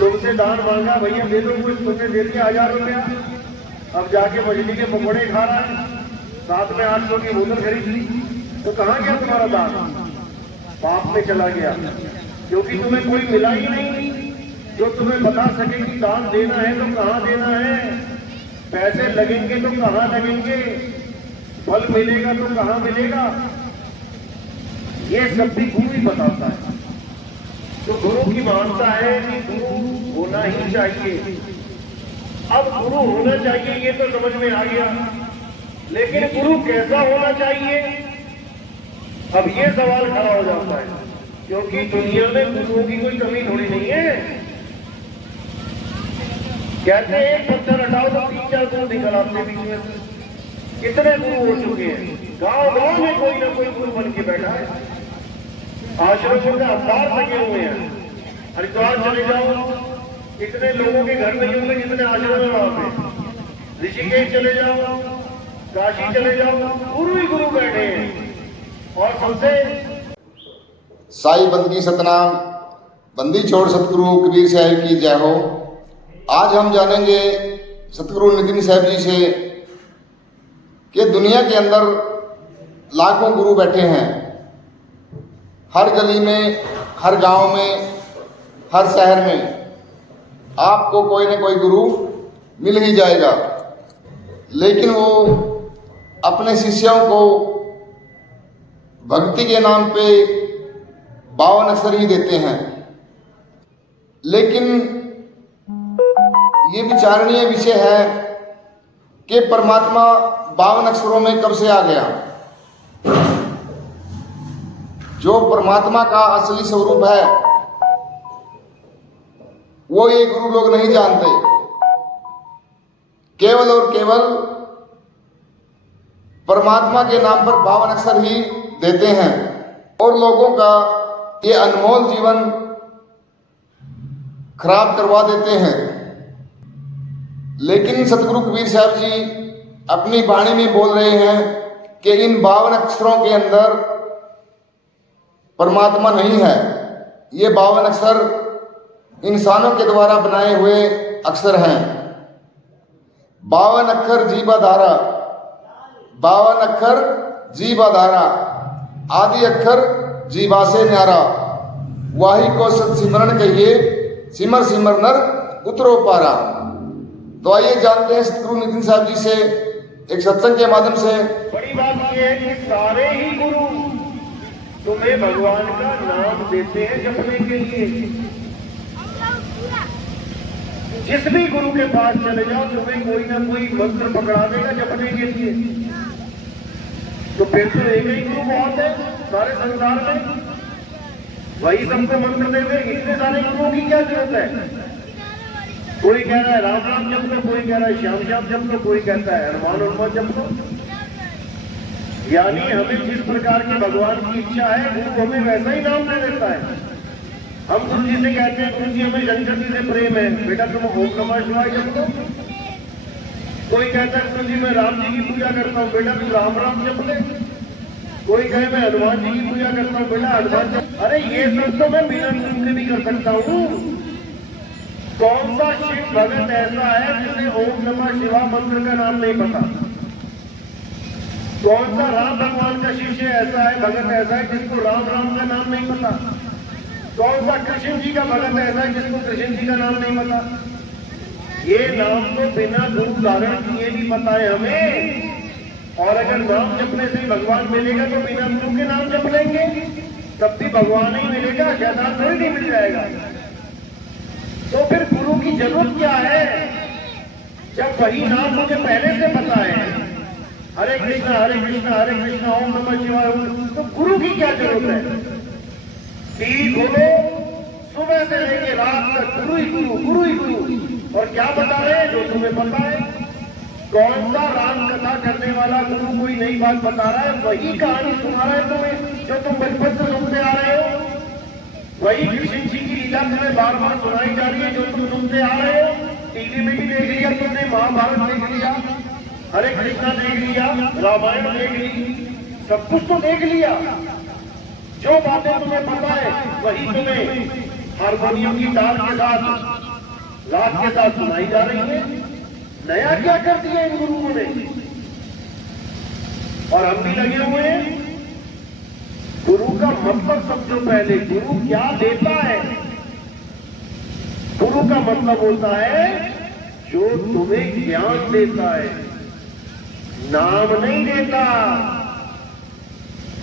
तुमसे दान मांगा, भैया दे दो कुछ, तुमने दे दिया 1000 रुपया। अब जाके मछली के पकौड़े खा रहा है, साथ में 800 की बोतल खरीद ली, तो कहाँ गया तुम्हारा दान? पाप में चला गया, क्योंकि तुम्हें कोई मिला ही नहीं जो तुम्हें बता सके कि दान देना है तो कहाँ देना है, पैसे लगेंगे तो कहाँ लगेंगे, फल मिलेगा तो कहाँ मिलेगा, ये सब भी गुरु ही बताता है। तो गुरु की मानता है कि गुरु होना ही चाहिए। अब गुरु होना चाहिए ये तो समझ में आ गया, लेकिन गुरु कैसा होना चाहिए, अब ये सवाल खड़ा हो जाता है, क्योंकि दुनिया में गुरुओं की कोई कमी थोड़ी नहीं है। कहते हैं एक पत्थर हटाओ तो 3-4 गुरु निकल आते बीच में से। कितने गुरु हो चुके हैं, गांव गांव में कोई ना कोई गुरु बन के बैठा है, आश्रमों का अवतार लगे हुए हैं। हरिद्वार चले जाओ, इतने लोगों के घर नहीं होंगे जितने आश्रम में वहां पे। ऋषिकेश चले जाओ, काशी चले जाओ, गुरु ही गुरु बैठे हैं। और सबसे साई बंदगी सतनाम, बंदी छोड़ सतगुरु कबीर साहब की जय हो। आज हम जानेंगे सतगुरु नितिन साहब जी से कि दुनिया के अंदर लाखों गुरु बैठे हैं, हर गली में, हर गांव में, हर शहर में आपको कोई न कोई गुरु मिल ही जाएगा, लेकिन वो अपने शिष्यों को भक्ति के नाम पे 52 अक्षर ही देते हैं। लेकिन ये विचारणीय विषय है कि परमात्मा 52 अक्षरों में कब से आ गया। जो परमात्मा का असली स्वरूप है वो ये गुरु लोग नहीं जानते, केवल और केवल परमात्मा के नाम पर 52 अक्षर ही देते हैं और लोगों का ये अनमोल जीवन खराब करवा देते हैं। लेकिन सतगुरु कबीर साहब जी अपनी वाणी में बोल रहे हैं कि इन 52 अक्षरों के अंदर परमात्मा नहीं है। ये 52 अक्षर इंसानों के द्वारा बनाए हुए अक्षर हैं। 52 अक्षर जीवाधारा, 52 अक्षर जीवाधारा, आदि अक्षर जीवा से न्यारा, वाही को सत सिमरन कहिए, सिमर सिमर नर उतरो पारा। तो आइए जानते हैं सतगुरु नितिन साहब जी से एक सत्संग के माध्यम से। बड़ी बात यह है कि सारे ही गुरु तुम्हें भगवान का नाम देते हैं जपने के लिए। जिस भी गुरु के पास चले जाओ तुम्हें कोई ना कोई मंत्र पकड़ा देगा जपने के लिए। तो फिर तो एक ही गुरु बहुत है सारे संसार में, वही सबको मंत्र दे दे। इतने सारे गुरुओं की क्या जरूरत है? कोई कह रहा है राम राम जप लो, कोई कह रहा है श्याम श्याम जप लो, कोई कहता है हनुमान हनुमान जप लो। यानी हमें जिस प्रकार के भगवान की इच्छा है गुरु हमें वैसा ही नाम दे देता है। हम गुरु जी से कहते हैं गुरु जी हमें शंकर जी से प्रेम है, बेटा तुम ओम नमः शिवाय जप लो। कोई कहता है गुरु जी मैं राम जी की पूजा करता हूँ, बेटा तू राम राम जप ले। कोई कहे मैं हनुमान जी की पूजा करता हूँ, बेटा हनुमान जप। अरे ये सब तो मैं बिना गुरु के भी कर सकता हूँ। कौन सा शिव भगत ऐसा है जिसे ओम नमः शिवाय मंत्र का नाम नहीं पता? कौन सा राम भगवान का शिष्य ऐसा है, भगत ऐसा है जिसको राम राम का नाम नहीं पता? कौन सा कृष्ण जी का भगत ऐसा है जिसको कृष्ण जी का नाम नहीं पता? ये नाम तो बिना गुरु धारण किए भी पता है हमें। और अगर नाम जपने से भगवान मिलेगा तो बिना गुरु के नाम जप लेंगे तब भी भगवान ही मिलेगा, शैतान थोड़ी नहीं मिल जाएगा। तो फिर गुरु की जरूरत क्या है जब वही नाम मुझे पहले से पता है? हरे कृष्णा हरे कृष्णा ओम नमः शिवाय। तो गुरु की क्या जरूरत है? टीवी खोलो, सुबह से लेके रात तक गुरु ही गुरु, गुरु ही गुरु। और क्या बता रहे हैं जो तुम्हें पता है? कौन सा राम कथा करने वाला गुरु कोई नई बात बता रहा है? वही कहानी सुना रहा है तुम्हें जो तुम बचपन से सुनते आ रहे हो। वही कृष्ण जी की लीला तुम्हें बार बार सुनाई जा रही है जो तुम सुनते आ रहे हो। टीवी में भी देख लिया तुमने, महाभारत देख लिया, हरे कृष्णा देख लिया, रामायण देख ली, सब कुछ तो देख लिया। जो बातें तुम्हें पता है वही तुम्हें हारमोनियम की तार के साथ राग के साथ सुनाई जा रही है। नया क्या कर दिया इन गुरुओं ने, और हम भी लगे हुए हैं। गुरु का मतलब समझो पहले, गुरु क्या देता है। गुरु का मतलब होता है जो तुम्हें ज्ञान देता है, नाम नहीं देता।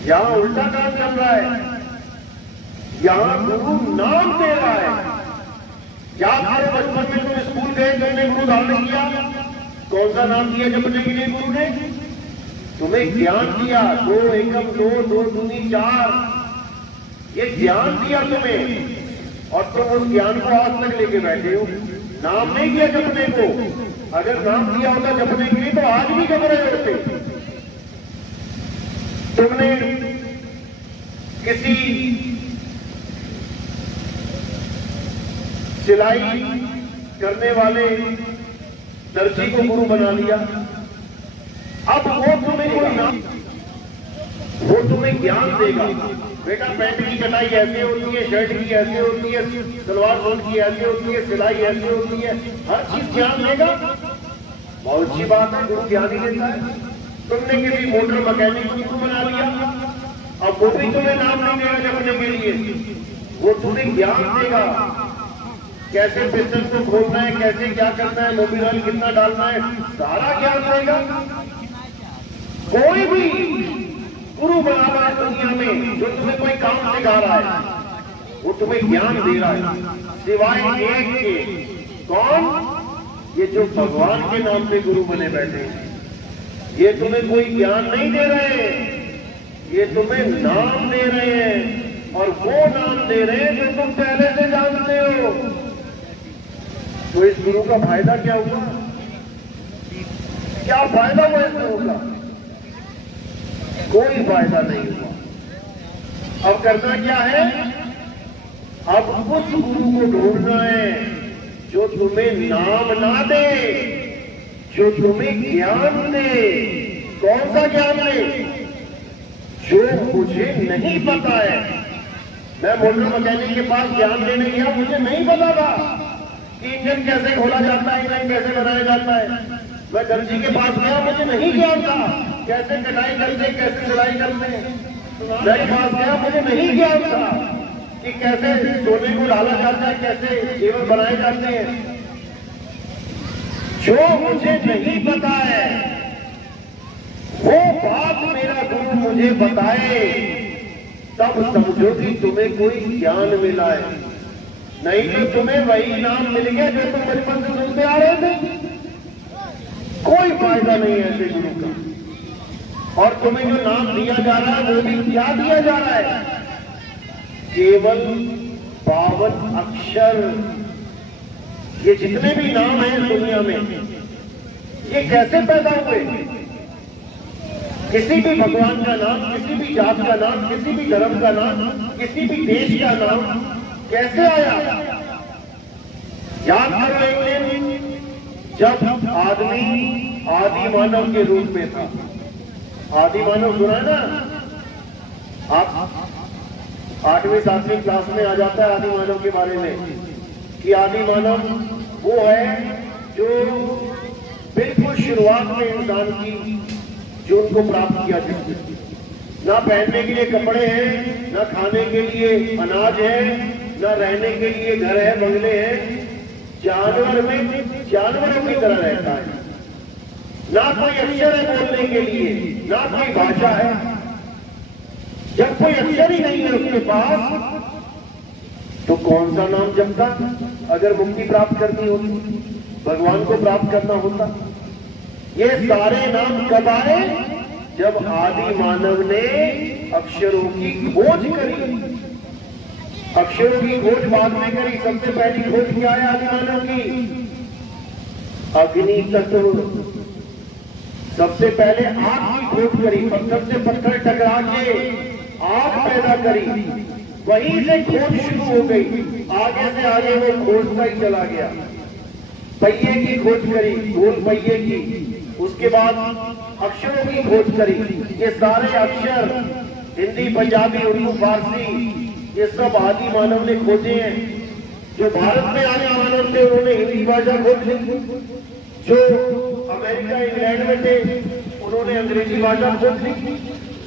यहां उल्टा काम चल रहा है, यहां गुरु नाम दे रहा है। याद करो बचपन में तुम स्कूल गए, तुमने गुरु धारण किया, कौन सा नाम दिया जपने के लिए गुरु ने? तुम्हें ज्ञान दिया, 2 एकम 2, 2 दूनी 4, ये ज्ञान दिया तुम्हें, और तुम उस ज्ञान को आज तक लेके बैठे हो। नाम नहीं दिया जपने को, अगर नाम दिया होता जपने के लिए तो आज भी जप रहे होते। तुमने किसी सिलाई करने वाले दर्जी को गुरु बना लिया, अब वो तुम्हें कोई नाम, वो तुम्हें ज्ञान देगा। बेटा पैंट की कटाई ऐसे होती है, शर्ट की ऐसे होती है, सलवार सूट की ऐसे होती है, सिलाई ऐसे होती है, हर चीज ज्ञान देगा। बहुत अच्छी बात है, गुरु ज्ञान ही देता है। तुमने किसी मोटर मैकेनिक को गुरु बना लिया, अब वो भी तुम्हें नाम नहीं देगा जपने के लिए, वो तुम्हें ज्ञान देगा। कैसे पिस्टन को खोलना है, कैसे क्या करना है, मोबिल ऑयल कितना डालना है, सारा ज्ञान देगा। कोई भी गुरु बना रहा है दुनिया में जो तुम्हें कोई काम सिखा रहा है, वो तुम्हें ज्ञान दे रहा है, सिवाय एक के। कौन? ये जो भगवान के नाम पे गुरु बने बैठे हैं, ये तुम्हें कोई ज्ञान नहीं दे रहे, ये तुम्हें नाम दे रहे हैं, और वो नाम दे रहे हैं जो तुम पहले से जानते हो। तो इस गुरु का फायदा क्या हुआ? क्या फायदा हुआ इस गुरु का? कोई फायदा नहीं हुआ। अब करना क्या है? अब उस गुरु को ढूंढना है जो तुम्हें नाम ना दे, जो तुम्हें ज्ञान दे। कौन सा ज्ञान दे? जो मुझे नहीं पता है। मैं मोटर मैकेनिक के पास ज्ञान देने गया, मुझे नहीं पता था कि इंजन कैसे खोला जाता है, इंजन कैसे बनाया जाता है। मैं दर्जी के पास गया, मुझे नहीं ज्ञान था कैसे कटाई करते, कैसे सिलाई करते। मैं पास गया, मुझे नहीं ज्ञान था कि कैसे सोने को डाला जाता है, कैसे जेवर बनाए जाते हैं। जो मुझे नहीं पता है वो बात मेरा गुरु मुझे बताए, तब समझो कि तुम्हें कोई ज्ञान मिला है। नहीं तो तुम्हें वही नाम मिल गया जो तुम बचपन से सुनते आ रहे थे। कोई फायदा नहीं है ऐसे गुरु का। और तुम्हें जो नाम दिया जा रहा है वो भी क्या दिया जा रहा है? केवल 52 अक्षर। ये जितने भी नाम हैं दुनिया में, ये कैसे पैदा हुए? किसी भी भगवान का नाम, किसी भी जात का नाम, किसी भी धर्म का नाम, किसी भी देश का नाम कैसे आया? याद करो एक दिन जब आदमी आदि मानव के रूप में था। आदि मानव सुना है ना? आप 8वीं 7वीं क्लास में आ जाता है आदि मानव के बारे में, कि आदि मानव वो है जो बिल्कुल शुरुआत में इंसान की जो उनको प्राप्त किया जिसने। ना पहनने के लिए कपड़े हैं, ना खाने के लिए अनाज है, ना रहने के लिए घर है, बंगले हैं। जानवर में जानवरों की तरह रहता है। ना कोई अक्षर है बोलने के लिए, ना कोई भाषा है। जब कोई अक्षर ही नहीं है उसके पास, तो कौन सा नाम जपता? अगर मुक्ति प्राप्त करनी होती, भगवान को प्राप्त करना होता। ये सारे नाम कब आए? जब आदि मानव ने अक्षरों की खोज करी। अक्षरों की खोज बाद में करी। सबसे पहली खोज क्या है आदि मानव की? अग्नि तत्व। सबसे पहले आग की खोज करी। पत्थर से पत्थर टकरा के आग पैदा करी। वहीं से खोज शुरू हो गई। आगे से आगे वो खोजता ही चला गया। पहिए की खोज करी, गोल पहिए की। उसके बाद अक्षरों की खोज करी। ये सारे अक्षर हिंदी, पंजाबी, उर्दू, फारसी, ये सब आदि मानव ने खोजे हैं। जो भारत में आदि मानव थे उन्होंने हिंदी भाषा खोज ली, जो अमेरिका इंग्लैंड में थे उन्होंने अंग्रेजी भाषा खोज ली,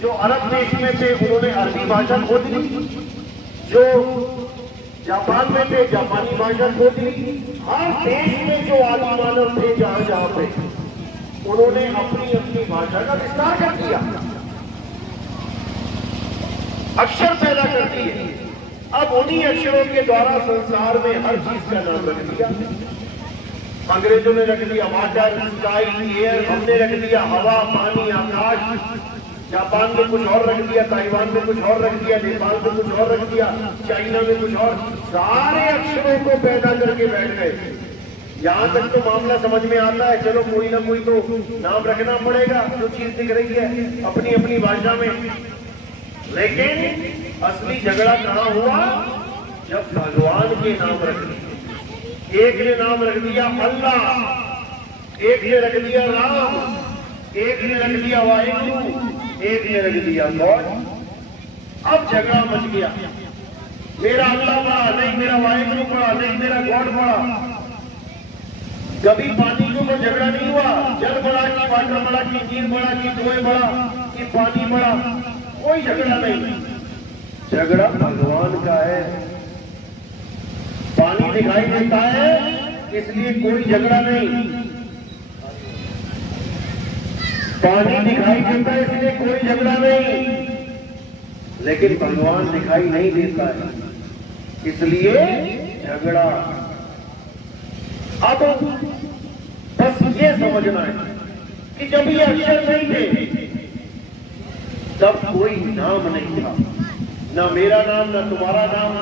जो अरब देश में थे उन्होंने अरबी भाषा खोज ली, जो जापान में थे जापानी भाषा खोज ली। हर देश में जो आदि मानव थे जहां जहां पे, उन्होंने अपनी अपनी भाषा का विस्तार कर दिया, अक्षर पैदा कर दिए। अब उन्हीं अक्षरों के द्वारा संसार में हर चीज का नाम रख दिया। अंग्रेजों ने रख दिया वाटर, स्काई, एयर, हमने रख दिया हवा, पानी, आकाश। जापान में कुछ और रख दिया, ताइवान में कुछ और रख दिया, नेपाल में कुछ और रख दिया, चाइना में कुछ और। सारे अक्षरों को पैदा करके बैठ गए। यहां तक तो मामला समझ में आता है, चलो कोई ना कोई तो नाम रखना पड़ेगा, जो चीज दिख रही है अपनी अपनी भाषा में। लेकिन असली झगड़ा कहां हुआ? जब भगवान के नाम रख दिए। एक ने नाम रख दिया अल्लाह, एक ने रख दिया राम, एक ने रख दिया वाहिगुरु, एक ने रख दिया गॉड। अब झगड़ा मच गया, मेरा अल्लाह पड़ा नहीं, मेरा वाहिगुरु पड़ा नहीं, मेरा गॉड पड़ा। कभी पानी को तो झगड़ा नहीं हुआ, जल बड़ा कि वाटर बड़ा कि नीर बड़ा कि धुएं बड़ा कि पानी बड़ा, कोई झगड़ा नहीं। झगड़ा भगवान का है। पानी दिखाई देता है इसलिए कोई झगड़ा नहीं, पानी दिखाई देता है इसलिए कोई झगड़ा नहीं, लेकिन भगवान दिखाई नहीं देता है इसलिए झगड़ा। अब बस ये समझना है कि जब ये अक्षर नहीं थे तब कोई नाम नहीं था, ना मेरा नाम, ना तुम्हारा नाम,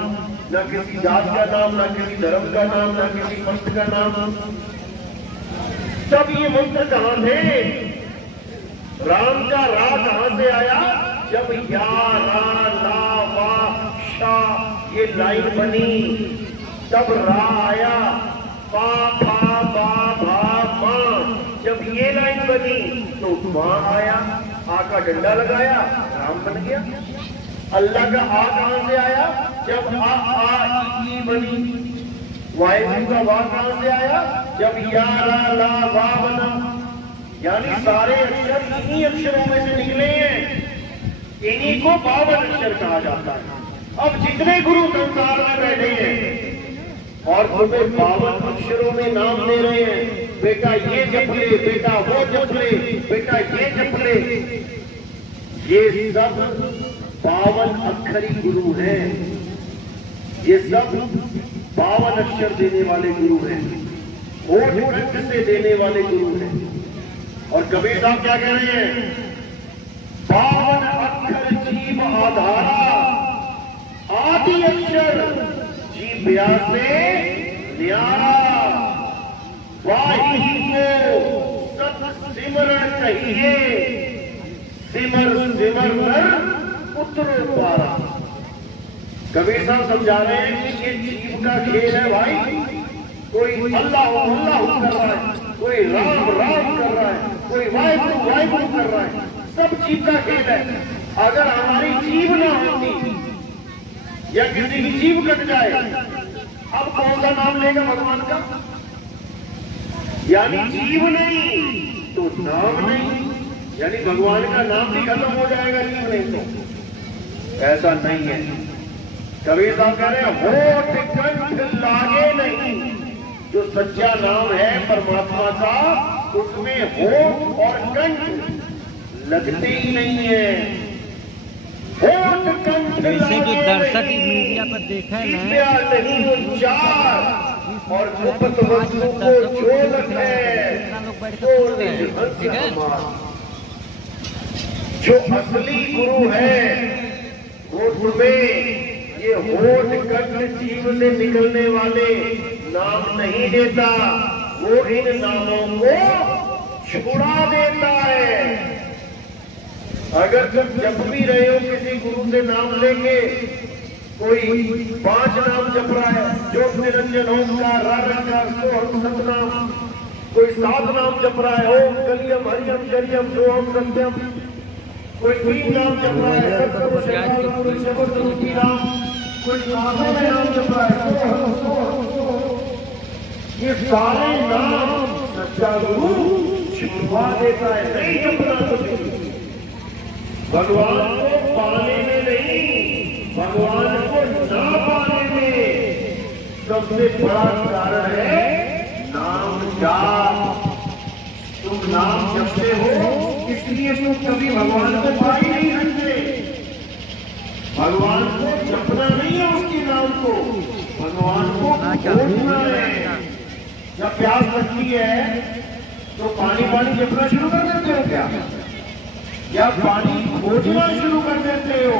ना किसी जात का नाम, ना किसी धर्म का नाम, ना किसी पंथ का नाम। तब ये मंत्र कहां थे? राम का रा कहां से आया? जब या रा ला वा शा ये लाइन बनी तब रा आया, पा फा बा भा मा, जब ये लाइन बनी तो मां आया, आ का डंडा लगाया, राम बन गया। अल्लाह का आ कहां से आया? जब आ ई बनी। वाहिगुरु का वा कहां से आया? जब या रा ला वा बना। यानी सारे अक्षर इन्हीं अक्षरों में से निकले हैं, इन्हीं को 52 अक्षर कहा जाता है। अब जितने गुरु संसार में बैठे हैं और तुम्हें 52 अक्षरों में नाम दे रहे हैं, बेटा ये जप ले, बेटा वो जप ले, बेटा ये जप ले, ये सब 52 अक्षरी गुरु हैं। ये सब 52 अक्षर देने वाले गुरु हैं, होठ से देने वाले गुरु हैं। और कबीर साहब क्या कह रहे हैं? 52 अक्षर जीव आधारा, आदि अक्षर जीव व्यासे न्यारा, वाही को सत सिमरण कहिए, सिमर सिमर कर उतरो पारा। कबीर साहब समझा रहे हैं कि ये जीव का खेल है भाई। कोई अल्लाह कर रहा है, कोई राम राम कर रहा है, कोई वाहिगुरु वाहिगुरु कर रहा है, सब जीव का खेल है। अगर हमारी जीव ना होती या किसी की जीव कट जाए, अब कौन सा नाम लेगा भगवान का? यानी जीव नहीं तो नाम नहीं, यानी भगवान का नाम भी खत्म हो जाएगा जीव नहीं तो। ऐसा नहीं है। कबीर साहब कह रहे हैं होठ कंठ लागे नहीं, जो सच्चा नाम है परमात्मा का उसमें होठ और कंठ लगते ही नहीं है। होठ कंठ जैसे कि दर्शक मीडिया पर देखा है नहीं उच्चार और गुप्त वस्तु को छोड़ है, जो असली गुरु है वो तुम्हें ये होठ कंठ जीव से निकलने वाले नाम नहीं देता, वो इन नामों को छुड़ा देता है। अगर तुम जप भी रहे हो किसी गुरु से नाम लेके, कोई 5 नाम जप रहा है, ज्योत निरंजन ओंकार रारंकार सोहम सतनाम, कोई 7 नाम जप रहा है, ओम कलियम हरियम शरियम सोहम सत्यम, कोई 3 नाम जप रहा है, सतगुरु शंकर शबद की नाम, कोई 7 नाम जप रहा है, ये सारे नाम सच्चा गुरु छुपा देता है, नहीं छुपना कुछ। भगवान को पाने में नहीं, भगवान को ना पाने में सबसे बड़ा कारण है नाम जाप। तुम नाम जपते हो इसलिए तुम कभी भगवान को पा ही नहीं सकते। भगवान को जपना नहीं है उसके नाम को, भगवान को खोजना है। जब प्यास लगती है तो पानी पानी जपना शुरू कर देते हो क्या? या पानी खोजना शुरू कर देते हो?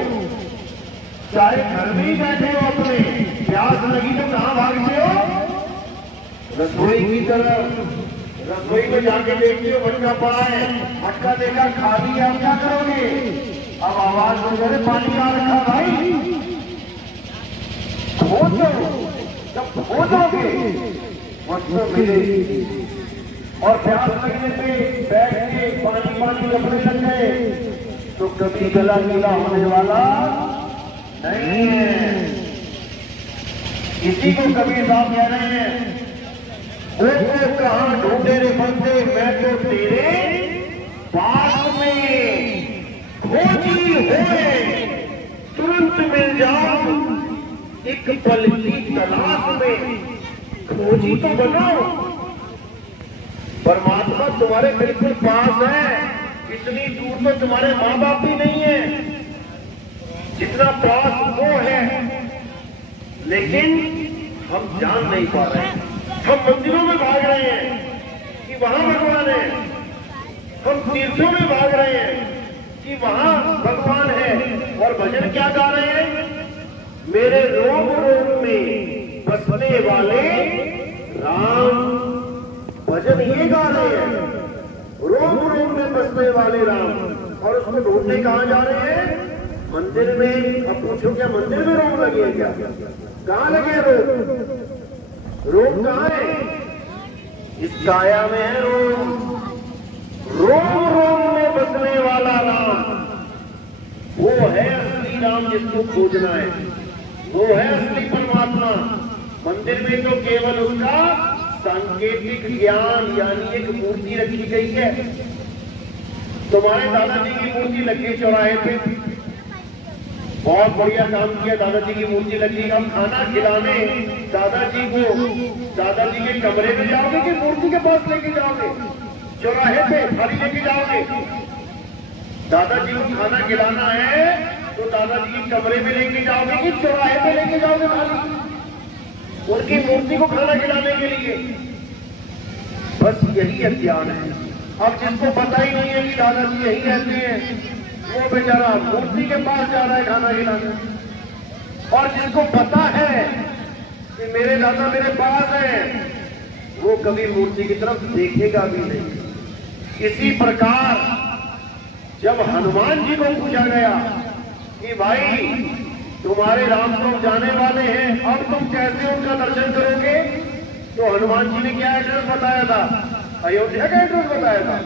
चाहे घर में ही बैठे हो अपने, प्यास लगी तो कहां भागते हो? रसोई की तरफ। रसोई में जाके देखते हो मटका पड़ा है, मटका देखा खाली है, आप क्या करोगे? अब आवाज हो जाए पानी कहां रखा भाई? खोदो, जब खोदोगे मटको मिलेगी। और प्यास लगने पे बैठ के पानी पानी अपने लग गए तो कभी गला गीला होने वाला नहीं है। इसी को कभी साहब कह रहे हैं, वो कहां ढूंढे रे बंदे, मैं तो तेरे पास में खोजी होए तुरंत मिल जाओ, एक पल की तलाश में खोजी तो बनाओ। परमात्मा तुम्हारे बिल्कुल पास है, इतनी दूर तो तुम्हारे माँ बाप भी नहीं है जितना पास वो है, लेकिन हम जान नहीं पा रहे हैं। हम मंदिरों में भाग रहे हैं कि वहां भगवान है, हम तीर्थों में भाग रहे हैं कि वहां भगवान है, और भजन क्या गा रहे हैं? मेरे रोम रोम में बसने वाले राम। भजन ये गा रहे हैं, रोम रोम में बसने वाले राम। और उसको ढूंढने कहां जा रहे हैं? मंदिर में। अब पूछो क्या मंदिर में रोम लगे हैं क्या? कहां लगे रोम? रोम कहां है? इस काया में है रोम। रोम रोम में बसने वाला राम, वो है असली राम जिसको खोजना है, वो है असली परमात्मा। मंदिर में तो केवल उसका सांकेतिक ज्ञान यानी एक मूर्ति रखी गई है। तुम्हारे दादाजी की मूर्ति लगी चौराहे पे, बहुत बढ़िया काम किया, दादाजी की मूर्ति लगी। हम खाना खिलाने दादाजी को दादाजी के कमरे में जाओगे कि मूर्ति के पास लेके जाओगे? चौराहे पे थाली लेके जाओगे? दादाजी को खाना खिलाना है तो दादाजी के कमरे में लेके जाओगे कि चौराहे पे लेके जाओगे थाली? उनकी मूर्ति को खाना खिलाने के लिए। बस यही अज्ञान है। अब जिसको पता ही नहीं है कि दादाजी यही रहते हैं, वो बेचारा मूर्ति के पास जा रहा है खाना खिलाने। और जिसको पता है कि मेरे दादा मेरे पास है, वो कभी मूर्ति की तरफ देखेगा भी नहीं। इसी प्रकार जब हनुमान जी को पूछा गया कि भाई तुम्हारे राम तो जाने वाले हैं, अब तुम कैसे उनका दर्शन करोगे? तो हनुमान जी ने क्या एड्रेस बताया था? अयोध्या का एड्रेस बताया था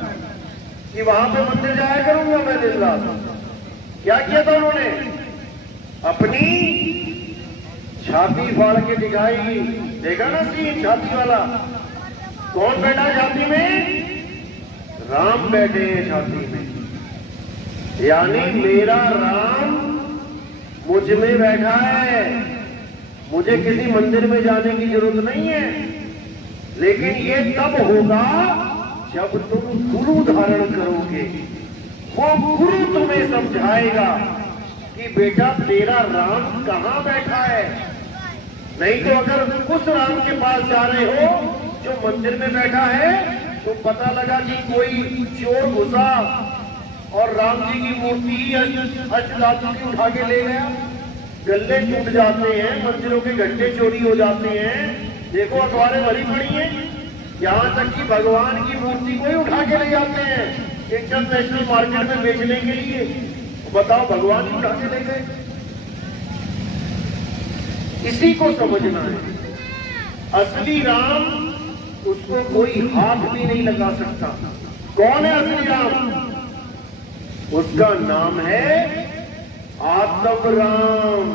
कि वहां पे मंदिर जाया करूंगा मैं दिन रात। क्या किया था उन्होंने? अपनी छाती फाड़ के दिखाई। देखा ना सीन छाती वाला? कौन बैठा छाती में? राम बैठे हैं छाती में। यानी मेरा राम मुझ में बैठा है, मुझे किसी मंदिर में जाने की जरूरत नहीं है। लेकिन ये तब होगा जब तुम गुरु धारण करोगे। वो गुरु तुम्हें समझाएगा कि बेटा तेरा राम कहां बैठा है। नहीं तो अगर उस राम के पास जा रहे हो जो मंदिर में बैठा है, तो पता लगा कि कोई चोर घुसा और राम जी की मूर्ति ही अष्टधातु की उठा के ले गया। गले टूट जाते हैं, मंदिरों के घंटे चोरी हो जाते हैं। देखो अखबारें भरी पड़ी हैं, यहाँ तक कि भगवान की मूर्ति को ही उठा के ले जाते हैं इंटरनेशनल मार्केट में बेचने के लिए। बताओ भगवान ही उठा के ले गए। इसी को समझना है। असली राम, उसको कोई हाथ भी नहीं लगा सकता। कौन है असली राम? उसका नाम है आत्म राम।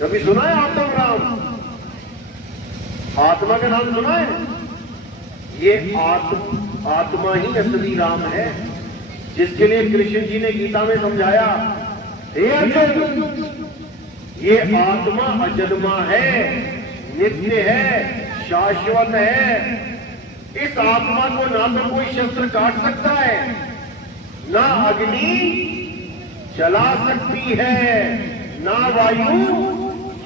कभी सुना है आत्म राम? आत्मा का नाम सुना है? ये आत्मा ही असली राम है, जिसके लिए कृष्ण जी ने गीता में समझाया, हे अर्जुन, ये आत्मा अजन्मा है, नित्य है, शाश्वत है। इस आत्मा को ना तो कोई शस्त्र काट सकता है, ना अग्नि जला सकती है, ना वायु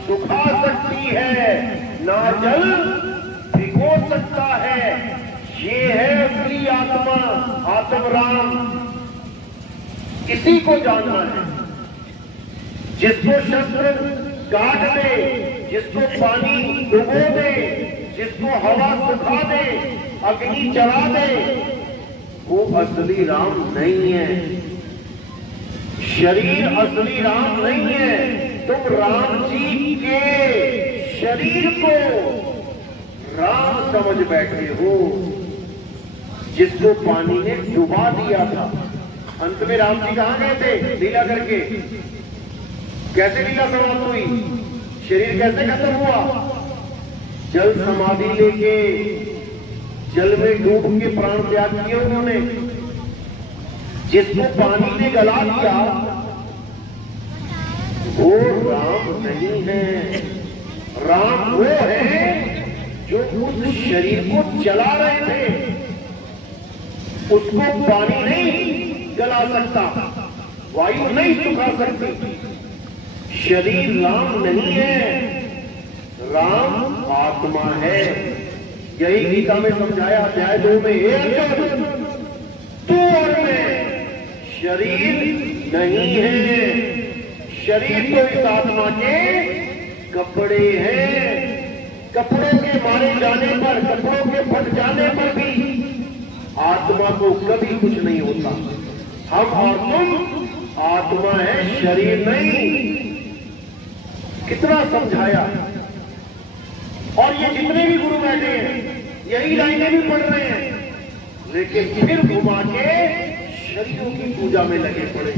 सुखा सकती है, ना जल भिगो सकता है। ये है असली आत्मा, आत्मराम। इसी को जानना है। जिसको शस्त्र काट दे, जिसको पानी डुबो दे, जिसको हवा सुखा दे, अग्नि जला दे, वो असली राम नहीं है। शरीर असली राम नहीं है। तुम राम जी के शरीर को राम समझ बैठे हो, जिसको पानी ने डुबा दिया था। अंत में राम जी कहां गए थे? लीला करके। कैसे लीला समाप्त हुई? शरीर कैसे खत्म हुआ? जल समाधि लेके जल में डूब के प्राण त्याग किए उन्होंने। जिसको पानी ने गला दिया वो राम नहीं है। राम वो है जो उस शरीर को चला रहे थे। उसको पानी नहीं गला सकता, वायु नहीं सुखा सकती। शरीर राम नहीं है, राम आत्मा है। यही गीता में समझाया अध्याय 2 में, हे अर्जुन, तू और मैं शरीर नहीं है। शरीर तो इस आत्मा के कपड़े हैं। कपड़ों के मारे जाने पर, कपड़ों के फट जाने पर भी आत्मा को कभी कुछ नहीं होता। हम और तुम आत्मा है, शरीर नहीं। कितना समझाया। और ये जितने भी गुरु बैठे हैं यही लाइनें भी पढ़ रहे हैं, लेकिन फिर घुमा के शरीरों की पूजा में लगे पड़े।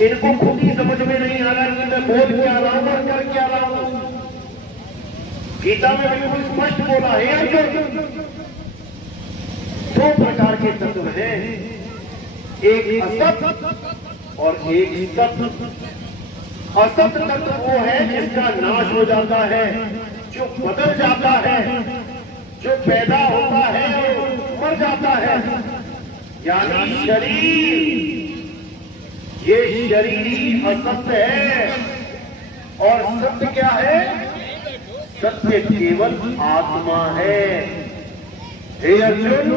इनको खुद ही समझ में नहीं आ रहा कि मैं बोल क्या रहा हूं और कर क्या रहा हूं। गीता में बिल्कुल स्पष्ट बोला है अर्जुन, 2 प्रकार के तत्व हैं, एक असत और एक सत। असत तत्व वो है जिसका नाश हो जाता है, जो बदल जाता है, जो पैदा होता है वो मर जाता है, यानी शरीर। ये शरीर ही असत्य है। और सत्य क्या है? सत्य केवल आत्मा है। हे अर्जुन,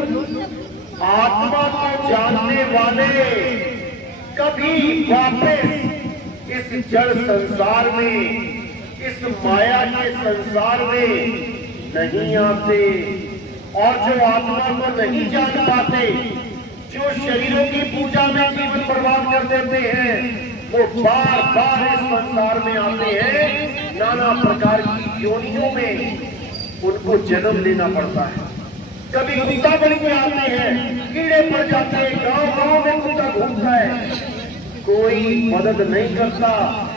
आत्मा को जानने वाले कभी वापस इस जड़ संसार में, इस माया के संसार में नहीं आते। और जो आत्मा को नहीं जान पाते, जो शरीरों की पूजा में जीवन बर्बाद कर देते हैं, वो बार बार इस संसार में आते हैं। नाना प्रकार की योनियों में उनको जन्म लेना पड़ता है। कभी कुत्ता बन के आते हैं, कीड़े पड़ जाते हैं, गांव गांव में कुत्ता घूमता है, कोई मदद नहीं करता,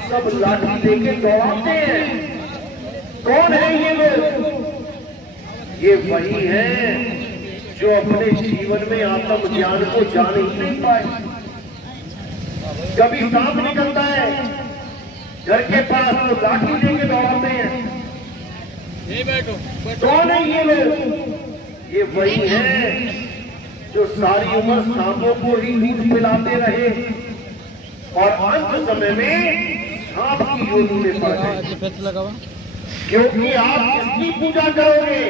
सब लाठी देके दौड़ाते हैं। कौन है ये लोग? ये वही है जो अपने जीवन में आत्म ज्ञान को जान ही नहीं पाए। कभी सांप निकलता है घर के पास, तो लाठी देके दौड़ाते हैं। कौन है ये लोग? ये वही है जो सारी उम्र सांपों को ही दूध पिलाते रहे और अंत समय में सांप की योनि में पड़ गए। क्योंकि आप इसकी पूजा करोगे,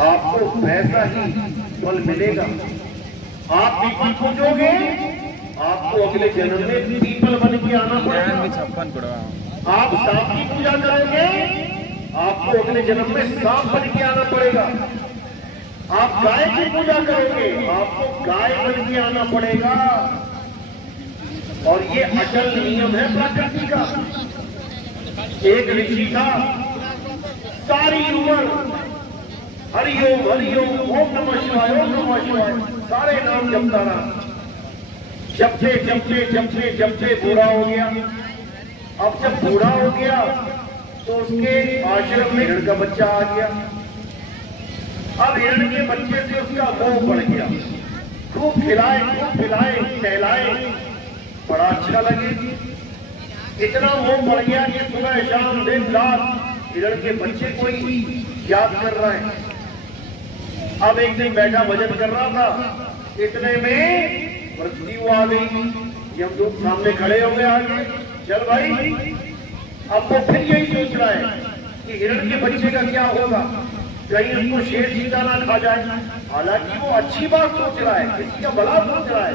आपको वैसा ही फल मिलेगा। आप पीपल पूजोगे, आपको अगले जन्म में पीपल बन के आना पड़ेगा। आप सांप की पूजा करोगे, आपको अगले जन्म में सांप बन के आना पड़ेगा। आप गाय की पूजा करोगे, आपको गाय बन के आना पड़ेगा। और ये अचल नियम है प्रकृति का। एक ऋषि था, सारी उम्र हरिओम हरिओम, ओम नमः शिवाय, ओम नमः शिवाय, सारे नाम जपता रहा। जपते जपते जपते जपते बूढ़ा हो गया। अब जब बूढ़ा हो गया तो उसके आश्रम में हिरण का बच्चा आ गया। अब हिरण के बच्चे से उसका मोह बढ़ गया, खूब खिलाए, खूब पिलाए, टहलाए, बड़ा अच्छा लगे। इतना मोह बढ़ गया कि सुबह शाम दिन रात हिरण के बच्चे को ही याद कर रहा है। अब एक दिन बैठा भजन कर रहा था, इतने में मृत्यु आ गई। यमदूत सामने खड़े हो गए आगे, चल भाई। अब वो फिर यही सोच रहा है कि हिरण के बच्चे का क्या होगा, कहीं उसको शेर चीता ना खा जाए। हालांकि वो अच्छी बात सोच रहा है, किसी का भला सोच रहा है,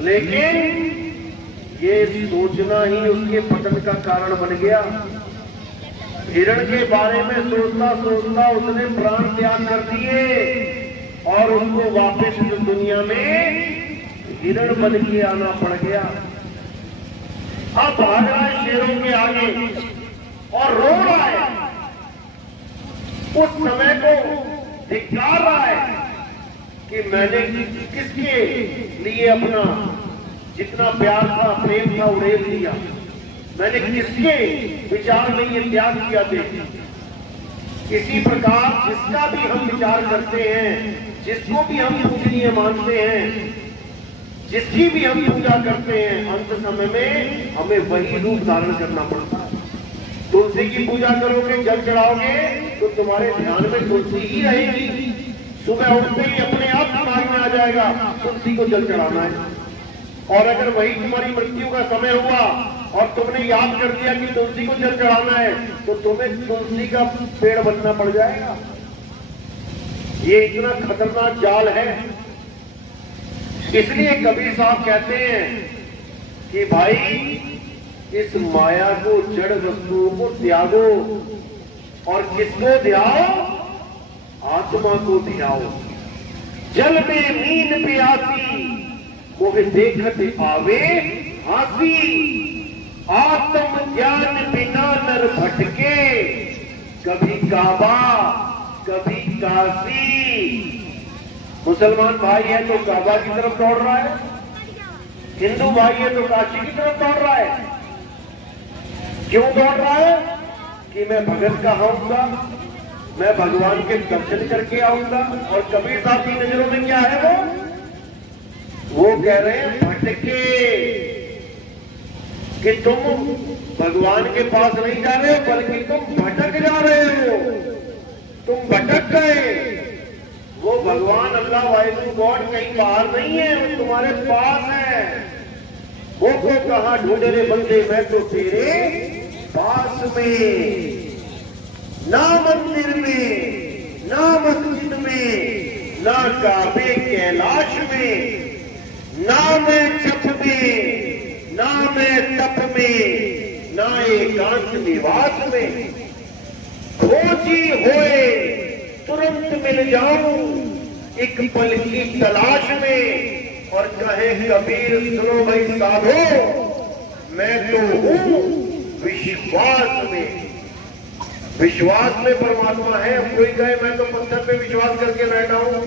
लेकिन ये सोचना ही उसके पतन का कारण बन गया। हिरण के बारे में सोचता सोचता उसने प्राण त्याग कर दिए और उसको वापस इस दुनिया में हिरण बन के आना पड़ गया। अब भाग रहा है शेरों के आगे और रो रहा है, उस समय को धिक्कार रहा है कि मैंने किसके लिए अपना जितना प्यार था, प्रेम था, उड़ेल दिया। मैंने किसके विचार में ये त्याग किया थे। इसी प्रकार जिसका भी हम विचार करते हैं, जिसको भी हम पूजनीय मानते हैं, जिसकी भी हम पूजा करते हैं, अंत समय में हमें वही रूप धारण करना पड़ता है। तुलसी की पूजा करोगे, जल चढ़ाओगे, तो तुम्हारे ध्यान में तुलसी ही रहेगी। सुबह उठते ही अपने आप दिमाग में आ जाएगा तुलसी को जल चढ़ाना है। और अगर वही तुम्हारी मृत्यु का समय हुआ और तुमने याद कर दिया कि तुलसी को जल चढ़ाना है, तो तुम्हें तुलसी का पेड़ बनना पड़ जाएगा। ये इतना खतरनाक जाल है। इसलिए कबीर साहब कहते हैं कि भाई इस माया को, जड़ वस्तुओं को त्यागो और किसको ध्याओ? आत्मा को ध्याओ। जल में मीन प्यासी मोहे देखत आवे हासी, आत्म ज्ञान बिना नर भटके, कभी काबा कभी काशी। मुसलमान भाई है तो काबा की तरफ दौड़ रहा है, हिंदू भाई है तो काशी की तरफ दौड़ रहा है। क्यों दौड़ रहा है? कि मैं भगत कहाऊंगा, मैं भगवान के दर्शन करके आऊंगा। और कबीर साहब की नजरों में क्या है? वो कह रहे हैं भटके, कि तुम भगवान के पास नहीं जा रहे हो, बल्कि तुम भटक जा रहे हो, तुम भटक गए। वो भगवान अल्लाह वाहिद गॉड कहीं बाहर नहीं है, वो तुम्हारे पास है। वो को कहा ढूंढे रे बंदे, मैं तो तेरे पास में, ना मंदिर में, ना मस्जिद में, ना काबे कैलाश में, ना मैं जप में, ना मैं तप में, ना एकांत निवास में। खोजी होए तुरंत मिल जाऊं एक पल की तलाश में। और कहे कबीर सुनो भाई साधो, मैं तो हूं विश्वास में। विश्वास में परमात्मा है। अब कोई कहे मैं तो पत्थर पे विश्वास करके बैठा हूं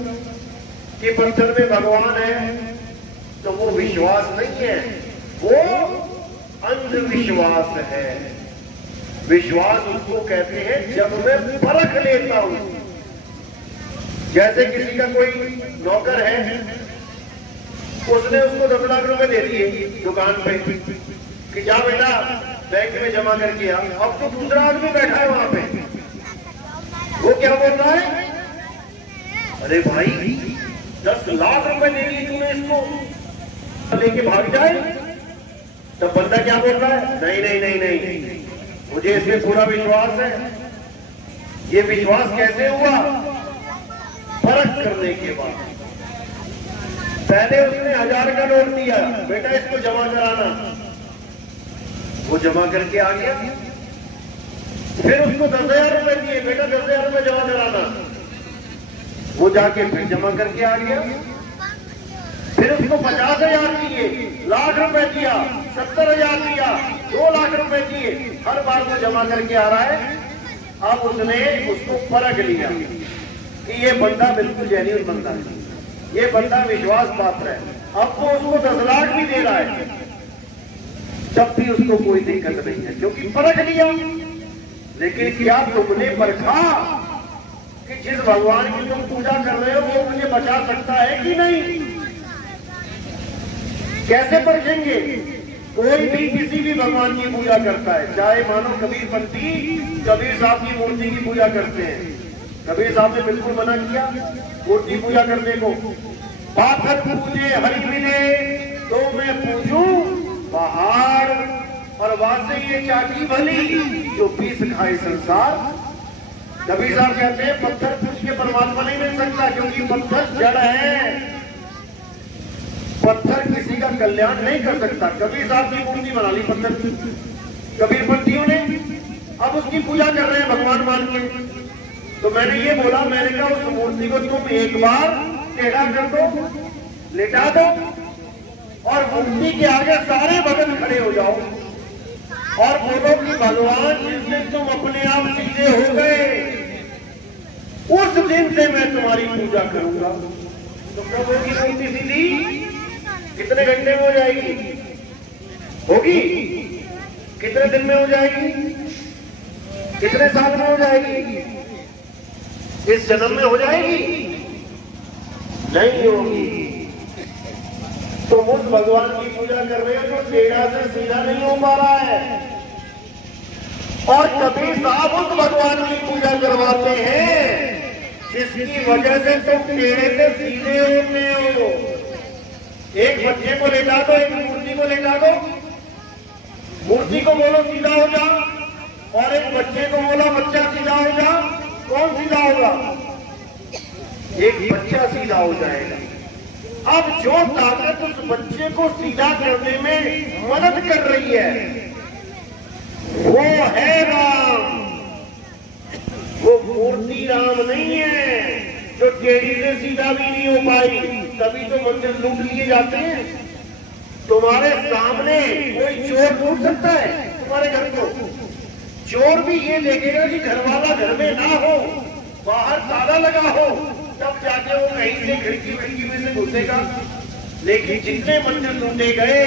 कि पत्थर में भगवान है, तो वो विश्वास नहीं है, वो अंधविश्वास है। विश्वास उसको कहते हैं जब मैं परख लेता हूं। जैसे किसी का कोई नौकर है, उसने उसको 10 लाख रुपए दे दिए दुकान पे कि जा बेटा बैंक में जमा करके आ। अब तो दूसरा आदमी बैठा है वहां पे, वो क्या बोल रहा है? अरे भाई 10 लाख रुपए दे दिए तूने इसको, लेके भाग जाए। तब बंदा क्या बोल रहा है? नहीं नहीं नहीं नहीं, मुझे इसमें पूरा विश्वास है। ये विश्वास कैसे हुआ? फर्क करने के बाद। पहले उसने 1000 का नोट दिया, बेटा इसको जमा कराना, वो जमा करके आ गया। फिर उसको 10,000 रुपए दिए, बेटा 10,000 रुपए जमा कराना, वो जाके फिर जमा करके आ गया। फिर उसको 50,000 दिए, लाख रुपए दिया, 70,000 दिया, 2 लाख रुपए दिए, हर बार वो जमा करके आ रहा है। अब उसने उसको परख लिया कि ये बंदा बिल्कुल जेन्युइन बंदा है, ये बंदा विश्वास पात्र है। अब वो उसको 10 लाख भी दे रहा है, तब भी उसको कोई दिक्कत नहीं है, क्योंकि परख लिया। लेकिन क्या तुमने परखा कि जिस भगवान की तुम पूजा कर रहे हो वो मुझे बचा सकता है कि नहीं? कैसे परखेंगे? कोई भी किसी भी भगवान की पूजा करता है, चाहे मानो कबीरपंथी कबीर साहब की मूर्ति की पूजा करते हैं। कबीर साहब ने बिल्कुल मना किया मूर्ति पूजा करने को। पाथर पूजे हरि मिले तो मैं पूजूं पहाड़, और वासे ये चाटी भली जो पीस खाए संसार। कबीर साहब कहते हैं पत्थर पूछ के परमात्मा नहीं मिल सकता, क्योंकि पत्थर जड़ है, पत्थर किसी का कल्याण नहीं कर सकता। कबीर साहब की मूर्ति बना ली पत्थर की कबीरपंथियों ने, अब उसकी पूजा कर रहे हैं भगवान मान के। तो मैंने ये बोला, मैंने कहा उस मूर्ति को तुम एक बार टेढ़ा कर दो, लेटा दो, और मूर्ति के आगे सारे भगत खड़े हो जाओ और बोलो कि भगवान जिस दिन तुम अपने आप सीधे हो गए उस दिन से मैं तुम्हारी पूजा करूंगा। तो कब होगी मूर्ति सीधी? कितने घंटे में हो जाएगी? होगी? कितने दिन में हो जाएगी? कितने साल में हो जाएगी? इस जन्म में हो जाएगी? नहीं होगी। तो उस भगवान की पूजा कर रहे हो जो टेढ़ा से सीधा नहीं हो पा रहा है, और कबीर साहब उस भगवान की पूजा करवाते हैं जिसकी वजह से तुम टेढ़े से सीधे होते हो। एक बच्चे को लेटा दो, एक मूर्ति को लेटा दो, मूर्ति को बोलो सीधा हो जा, और एक बच्चे को बोलो बच्चा सीधा हो जा, कौन सीधा होगा? एक बच्चा सीधा हो जाएगा। अब जो ताकत उस बच्चे को सीधा करने में मदद कर रही है वो है राम। वो मूर्ति राम नहीं है जो टेढ़ी से सीधा भी नहीं हो पाई। तभी तो मंदिर लूट लिए जाते हैं। तुम्हारे सामने कोई चोर लूट सकता है तुम्हारे घर को? चोर भी ये देखेगा कि घर वाला घर में ना हो, बाहर ताला लगा हो, तब जाके वो कहीं से खिड़की में से घुसेगा। लेकिन जितने मंदिर लूटे गए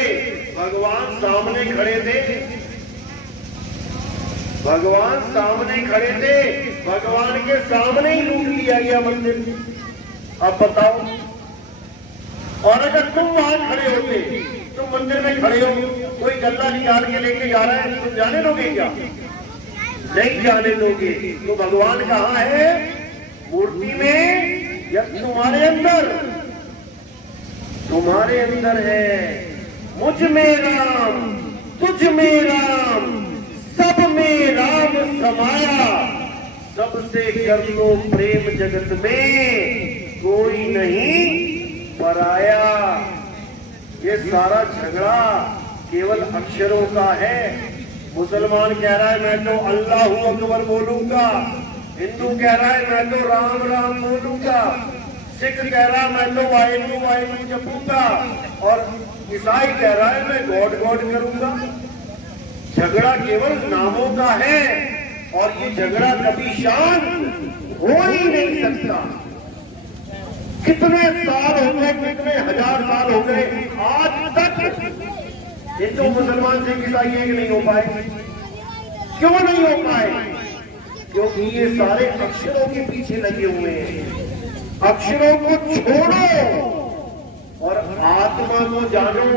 भगवान सामने खड़े थे, भगवान सामने खड़े थे, भगवान के सामने ही लूट लिया गया मंदिर। अब बताओ, और अगर तुम वहां खड़े होते, तुम मंदिर में खड़े हो, कोई गल्ला निकाल के लेके जा रहा है, तुम जाने दोगे क्या? नहीं जाने दोगे। तो भगवान कहाँ है? मूर्ति में या तुम्हारे अंदर? तुम्हारे अंदर है। मुझ में राम, तुझ में राम, सब में राम समाया, सबसे कर लो प्रेम जगत में कोई नहीं पराया। ये सारा झगड़ा केवल अक्षरों का है। मुसलमान कह रहा है मैं तो अल्लाहू अकबर बोलूंगा, हिंदू कह रहा है मैं तो राम राम बोलूंगा, सिख कह रहा है मैं तो वाहिगुरु वाहिगुरु जपूंगा, और ईसाई कह रहा है मैं गॉड गॉड करूंगा। झगड़ा केवल नामों का है, और ये झगड़ा कभी शांत हो ही नहीं सकता। कितने साल हो गए, कितने हजार साल हो गए, आज तक हिंदू मुसलमान से ईसाई एक नहीं हो पाए। क्यों नहीं हो पाए? क्योंकि ये सारे अक्षरों के पीछे लगे हुए हैं। अक्षरों को छोड़ो और आत्मा को जानो,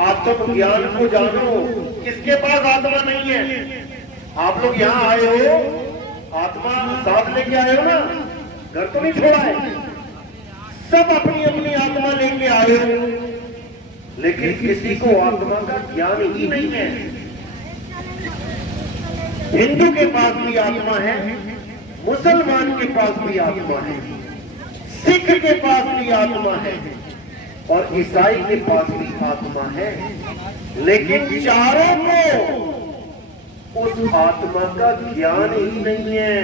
आत्म ज्ञान को जानो। किसके पास आत्मा नहीं है? आप लोग यहाँ आए हो, आत्मा साथ लेके आए हो ना, घर तो नहीं छोड़ा है। सब अपनी अपनी आत्मा लेके आए हो, लेकिन किसी को आत्मा का ज्ञान ही नहीं है। हिंदू के पास भी आत्मा है, मुसलमान के पास भी आत्मा है, सिख के पास भी आत्मा है, और ईसाई के पास भी आत्मा है। लेकिन चारों को उस आत्मा का ज्ञान ही नहीं है।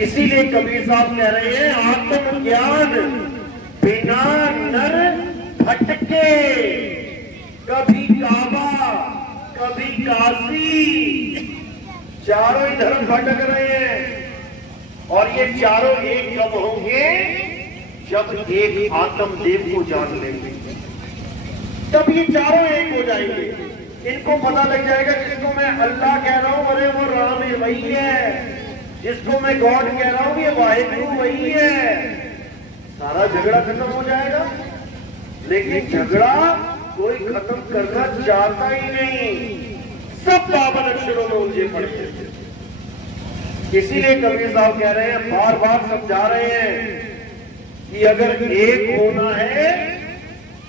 इसीलिए कबीर साहब कह रहे हैं आत्म ज्ञान बिना नर भटके, कभी काबा कभी काशी। चारों ही धर्म भटक रहे हैं, और ये चारों एक कब होंगे? जब एक आत्म देव को जान लेंगे, तब ये चारों एक हो जाएंगे। इनको पता लग जाएगा जिसको मैं अल्लाह कह रहा हूं अरे वो राम है वही है, जिसको मैं गॉड कह रहा हूं ये वाहिगुरु वही है, सारा झगड़ा खत्म हो जाएगा। लेकिन झगड़ा कोई खत्म करना चाहता ही नहीं, सब बावन अक्षरों में उलझे पड़े हैं। इसीलिए कबीर साहब कह रहे हैं, बार बार समझा रहे हैं कि अगर एक होना है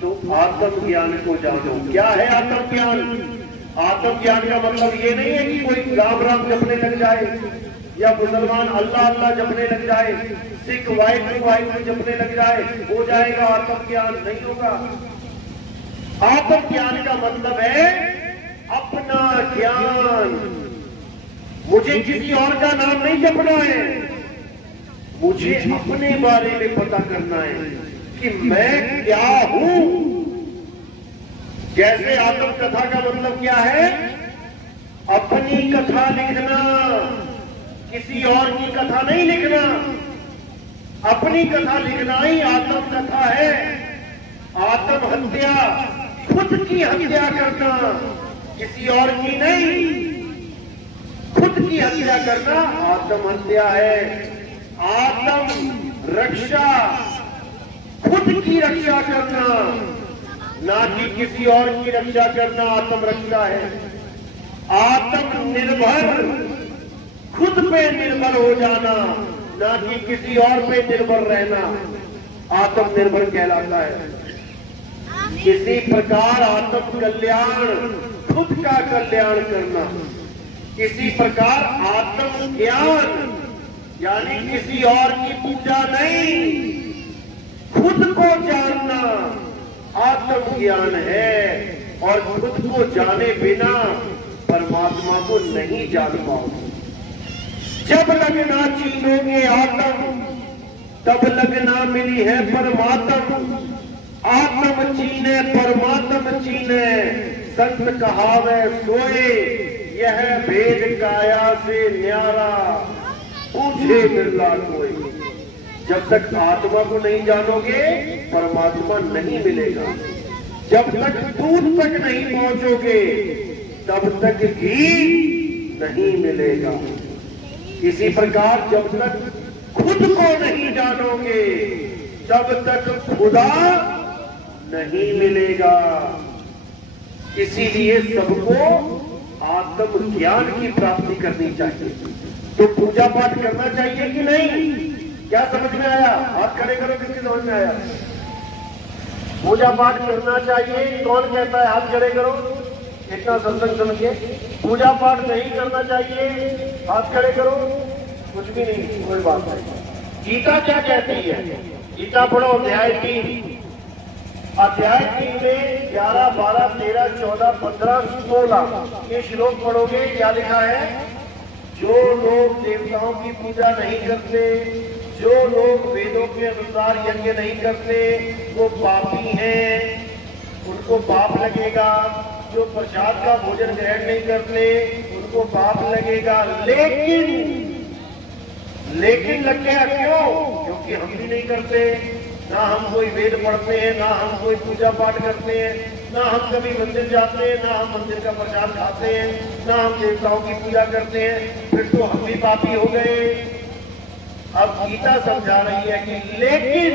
तो आत्म ज्ञान को जानो। क्या है आत्म ज्ञान? आत्म ज्ञान का मतलब ये नहीं है कि कोई राम राम जपने लग जाए, या मुसलमान अल्लाह अल्लाह जपने लग जाए, सिख वाहिगुरु वाहिगुरु जपने लग जाए, हो जाएगा आत्म ज्ञान। नहीं होगा। आत्म ज्ञान का मतलब है अपना ज्ञान। मुझे किसी और का नाम नहीं जपना है, मुझे अपने बारे में पता करना है कि मैं क्या हूं। जैसे आत्म कथा का मतलब क्या है? अपनी कथा लिखना, किसी और की कथा नहीं लिखना। अपनी कथा लिखना ही आत्म कथा है। आत्म हत्या, खुद की हत्या करना, किसी और की नहीं। खुद की हत्या करना आत्म हत्या है। आत्म रक्षा, खुद की रक्षा करना, ना कि किसी और की रक्षा करना आत्म रक्षा है। आत्म निर्भर, खुद पे निर्भर हो जाना, ना कि किसी और पे निर्भर रहना आत्मनिर्भर कहलाता है। किसी प्रकार आत्म कल्याण, खुद का कल्याण करना। किसी प्रकार आत्म ज्ञान, यानी किसी और की पूजा नहीं, खुद को जानना आत्म ज्ञान है। और खुद को जाने बिना परमात्मा को नहीं जान पाओगे। जब लगना चीनोगे आत्म, तब लगना मिली है परमात्म। आत्म चीने परमात्म चीने, संत कहावे सोए, यह भेद काया से न्यारा, पूछे बिरला कोई। जब तक आत्मा को नहीं जानोगे परमात्मा नहीं मिलेगा। जब तक दूध तक नहीं पहुंचोगे तब तक घी नहीं मिलेगा। इसी प्रकार जब तक खुद को नहीं जानोगे तब तक खुदा नहीं मिलेगा। इसीलिए सबको आत्म ज्ञान की प्राप्ति करनी चाहिए। तो पूजा पाठ करना चाहिए कि नहीं? क्या समझ में आया? हाथ खड़े करो, किसकी समझ में आया? पूजा पाठ करना चाहिए। कौन कहता है? हाथ खड़े करो। इतना सत्संग सुन के पूजा पाठ नहीं करना चाहिए, हाथ खड़े करो। कुछ भी नहीं, कोई बात नहीं। गीता क्या कहती है? गीता पढ़ो, अध्याय 3। अध्याय 3 में 11, 12, 13, 14, 15, 16 ये श्लोक पढ़ोगे। क्या लिखा है? जो लोग देवताओं की पूजा नहीं करते, जो लोग वेदों के अनुसार यज्ञ नहीं करते, वो पापी हैं, उनको पाप लगेगा। जो प्रसाद का भोजन ग्रहण नहीं करते उनको पाप लगेगा। लेकिन लग गया क्यों? क्योंकि हम भी नहीं करते। ना हम कोई वेद पढ़ते हैं, ना हम कोई पूजा पाठ करते हैं, ना हम कभी मंदिर जाते हैं, ना हम मंदिर का प्रसाद खाते हैं, ना हम देवताओं की पूजा करते हैं। फिर तो हम भी पापी हो गए। अब गीता समझा रही है कि लेकिन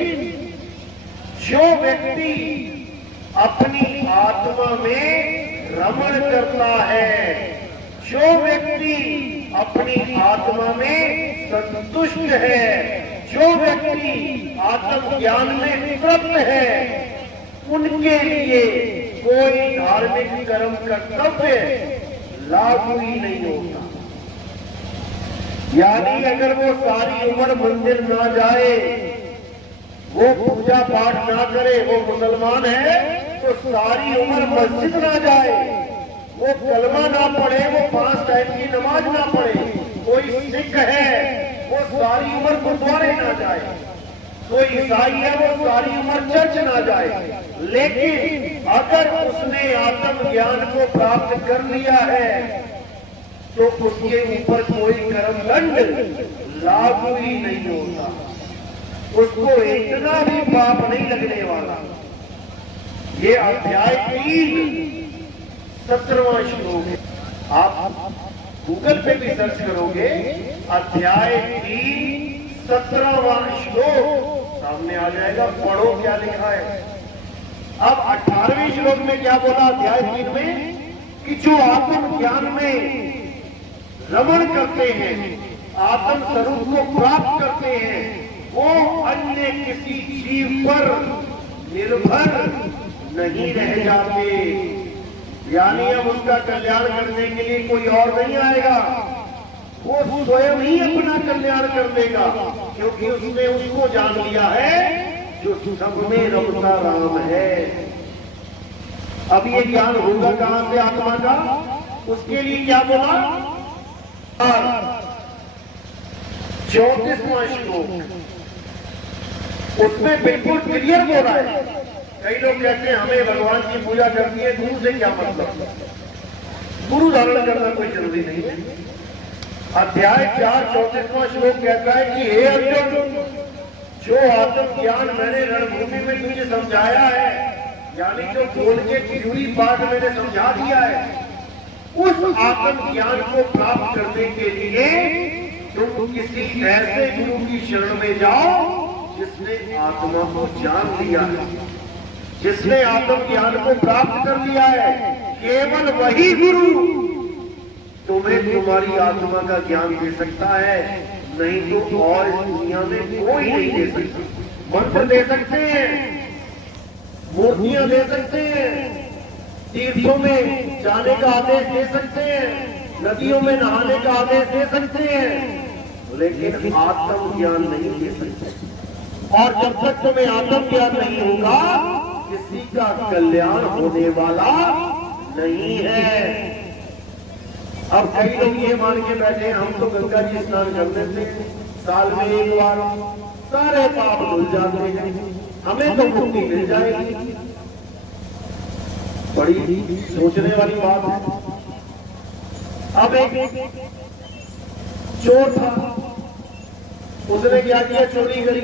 जो व्यक्ति अपनी आत्मा में रमण करता है, जो व्यक्ति अपनी आत्मा में संतुष्ट है, जो व्यक्ति आत्म ज्ञान में तृप्त है, उनके लिए कोई धार्मिक कर्म कर्तव्य लागू ही नहीं होता। यानी अगर वो सारी उम्र मंदिर ना जाए, वो पूजा पाठ ना करे, वो मुसलमान है तो सारी उम्र मस्जिद ना जाए, वो कलमा ना पढ़े, वो 5 टाइम की नमाज ना पढ़े। कोई सिख है वो सारी उम्र गुरुद्वारे ना जाए, कोई ईसाई है वो सारी उम्र चर्च ना जाए। लेकिन अगर उसने आत्म ज्ञान को प्राप्त कर लिया है तो उसके ऊपर कोई कर्मदंड लागू ही नहीं होता, उसको इतना भी पाप नहीं लगने वाला। ये अध्याय 3 17वां श्लोक। आप गूगल पे भी सर्च करोगे, अध्याय 3 17वां श्लोक सामने आ जाएगा। पढ़ो क्या लिखा है। अब 18वें श्लोक में क्या बोला अध्याय 3 में, कि जो आत्म ज्ञान में रमण करते हैं, आत्म स्वरूप को प्राप्त करते हैं, वो अन्य किसी जीव पर निर्भर नहीं रह जाते। यानी अब उसका कल्याण करने के लिए कोई और नहीं आएगा, वो स्वयं ही अपना कल्याण कर देगा, क्योंकि उसने उसको जान लिया है जो सब में रमता राम है। अब ये ज्ञान होगा कहां से आत्मा का, उसके लिए क्या बोला। 34वां श्लोक उसमें बिल्कुल क्लियर बोल रहा है। कई लोग कहते हैं हमें भगवान की पूजा करनी है, गुरु से क्या मतलब। गुरु धारण करना कोई जरूरी नहीं है। अध्याय 4 34वां श्लोक कहता है कि हे अर्जुन, जो आत्म ज्ञान मैंने रणभूमि में तुझे समझाया है, यानी जो बोल के पूरी बात मैंने समझा दिया है, उस आत्म ज्ञान को प्राप्त करने के लिए तुम किसी ऐसे गुरु की शरण में जाओ जिसने आत्मा को जान लिया है, जिसने आत्म ज्ञान को प्राप्त कर लिया है। केवल वही गुरु तुम्हें तुम्हारी आत्मा का ज्ञान दे सकता है, नहीं तो और इस दुनिया में कोई नहीं दे सकता। मंत्र दे सकते हैं, मूर्तियां दे सकते हैं, तीर्थों में जाने का आदेश दे सकते हैं, नदियों में नहाने का आदेश दे सकते हैं, लेकिन आत्म ज्ञान नहीं दे सकते। और जब तक तुम्हें आत्म ज्ञान नहीं होगा, किसी का कल्याण होने वाला नहीं है। अब कई लोग ये मान के बैठे, हम तो गंगा जी स्नान कर लेते हैं साल में एक बार, सारे पाप धुल जाते हैं, हमें तो मुक्ति मिल जाएगी। बड़ी सोचने वाली बात है। अब एक चोर था, उसने क्या किया, चोरी करी,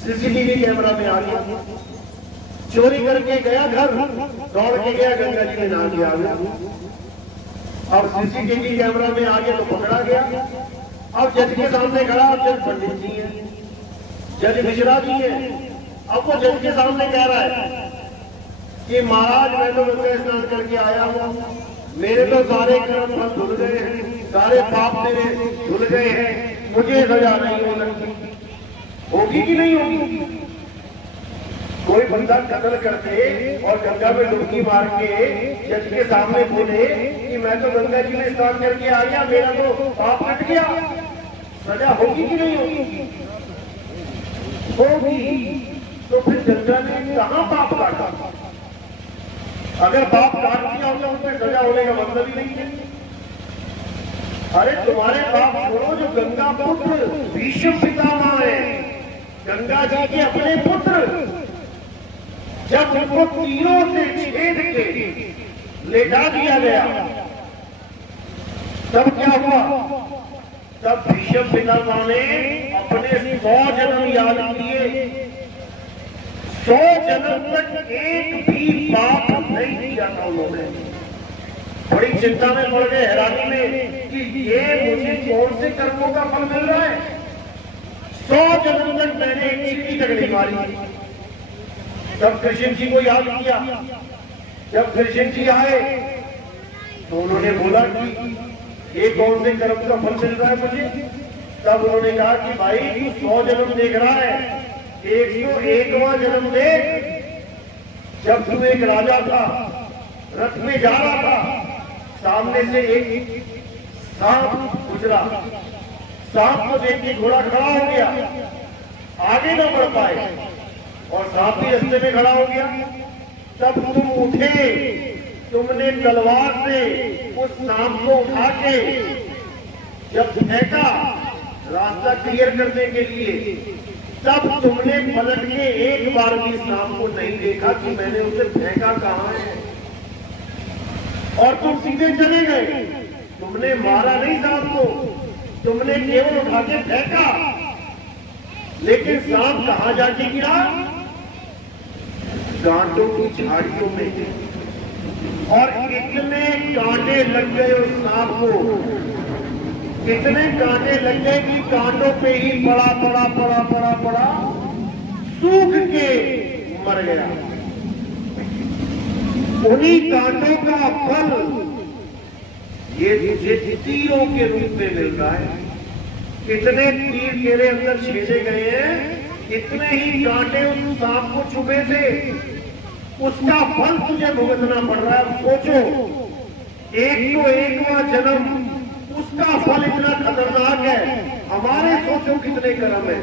सीसीटीवी कैमरा में आ गया, चोरी करके गया घर, दौड़ के गया गंगा जी में नहा के आ गया। अब सीसीटीवी कैमरा में आ गया तो पकड़ा गया। अब जज के सामने खड़ा, जज पंडित जी है, जज मिश्रा जी है। अब वो जज के सामने कह रहा है कि महाराज मैं तो गंगा स्नान करके आया हूं, मेरे तो सारे कर्म फल धुल गए हैं, सारे पाप मेरे धुल गए हैं, मुझे सजा नहीं हो सकती। होगी कि नहीं होगी। कोई बंदा कत्ल करके और गंगा में डुबकी मार के जज के सामने बोले कि मैं तो गंगा जी में स्नान करके आ गया, मेरा तो पाप कट गया, सजा होगी कि नहीं होगी। होगी। तो फिर गंगा ने कहां पाप काटा। अगर पाप काट दिया होगा उसमें सजा होने का मतलब ही नहीं है। अरे तुम्हारे पाप छोड़ो, जो गंगा पुत्र भीष्म पितामह है, गंगा जी के अपने पुत्र, जब उनको तीरों से छेद के लेटा दिया गया, तब क्या हुआ। तब भीष्म पितामह ने अपने 100 जन्म याद किए, 100 जन्म तक एक भी पाप नहीं किया था उन्होंने। बड़ी चिंता में पड़ गए, हैरानी में कि ये मुझे कौन से कर्मों का फल मिल रहा है। 100 जन्म तक मैंने एक चीटी तक नहीं मारी। तब कृष्ण जी को याद किया। जब कृष्ण जी आए तो उन्होंने बोला कि ये कौन से कर्म का फल मिल रहा है मुझे। तब उन्होंने कहा कि भाई तू 100 जन्म देख रहा है, 101वां जन्म देख। जब तू एक राजा था, रथ में जा रहा था, सामने से एक सांप गुजरा, सांप को देख के घोड़ा खड़ा हो गया, आगे न बढ़ पाए और सांप भी रास्ते में खड़ा हो गया। तब तुम उठे, तुमने तलवार से उस सांप को उठा के जब फेंका रास्ता क्लियर करने के लिए, तब तुमने पलट के एक बार भी सांप को नहीं देखा कि मैंने उसे फेंका कहां है, और तुम सीधे चले गए। तुमने मारा नहीं सांप को, तुमने केवल उठा के फेंका। लेकिन सांप कहां जाके गिरा, गांठों की झाड़ियों में। और इतने कांटे लग गए उस सांप को, इतने कांटे लग गए कि कांटों पे ही पड़ा सूख के मर गया। उन्हीं कांटों का फल ये तुझे तीरों के रूप में मिल रहा है। इतने तीर तेरे अंदर छेदे गए हैं, इतने ही कांटे उस सांप को चुभे थे, उसका फल तुझे भुगतना पड़ रहा है। सोचो, 101वां जन्म, उसका फल इतना खतरनाक है। हमारे सोचो कितने कर्म है,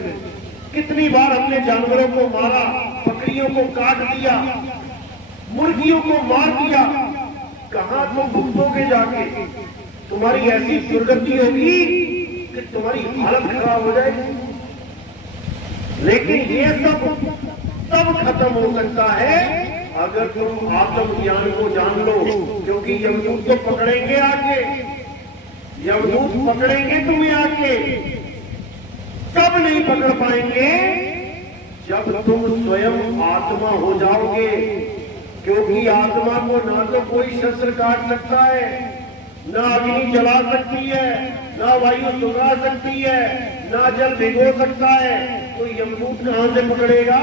कितनी बार हमने जानवरों को मारा, बकरियों को काट दिया, मुर्गियों को मार दिया, कहां तुम भुगतोगे जाके? तुम्हारी ऐसी दुर्गति होगी कि तुम्हारी हालत खराब हो जाएगी। लेकिन ये सब तब खत्म हो सकता है अगर तुम आत्मज्ञान को जान लो, क्योंकि यमदूत तो पकड़ेंगे आके, यमदूत पकड़ेंगे तुम्हें आके। कब नहीं पकड़ पाएंगे? जब तुम स्वयं आत्मा हो जाओगे, क्योंकि आत्मा को ना तो कोई शस्त्र काट सकता है, ना अग्नि जला सकती है, ना वायु सुखा सकती है, ना जल भिगो सकता है। तो यमदूत कहां से पकड़ेगा?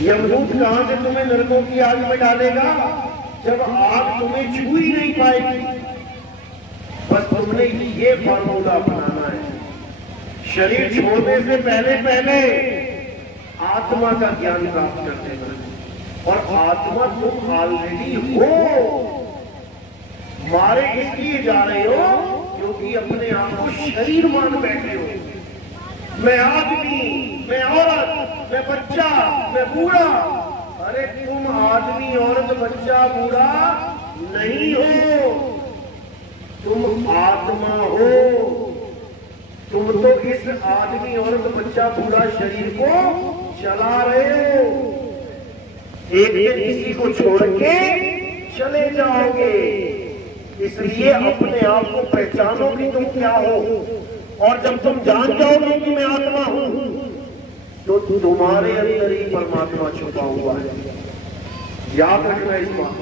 यमदूत कहां से तुम्हें नरकों की आग में डालेगा, जब आग तुम्हें छू ही नहीं पाएगी। बस तुमने ये फार्मूला अपनाना है। शरीर छोड़ने से पहले आत्मा का ज्ञान प्राप्त कर देना है। और आत्मा तुम ऑलरेडी हो। मारे इसलिए जा रहे हो क्योंकि अपने आप को शरीर मान बैठे हो। मैं आदमी, मैं औरत, मैं बच्चा, मैं बूढ़ा। अरे तुम आदमी, औरत, बच्चा, बूढ़ा नहीं हो, तुम आत्मा हो। तुम तो इस आदमी, औरत, बच्चा, बूढ़ा शरीर को चला रहे हो। एक दिन इसी को छोड़ के चले जाओगे। इसलिए अपने आप को पहचानो कि तुम क्या हो। और जब तुम जान जाओगे कि मैं आत्मा हूं, तो तुम्हारे अंदर ही परमात्मा छुपा हुआ है। याद रखना इस बात।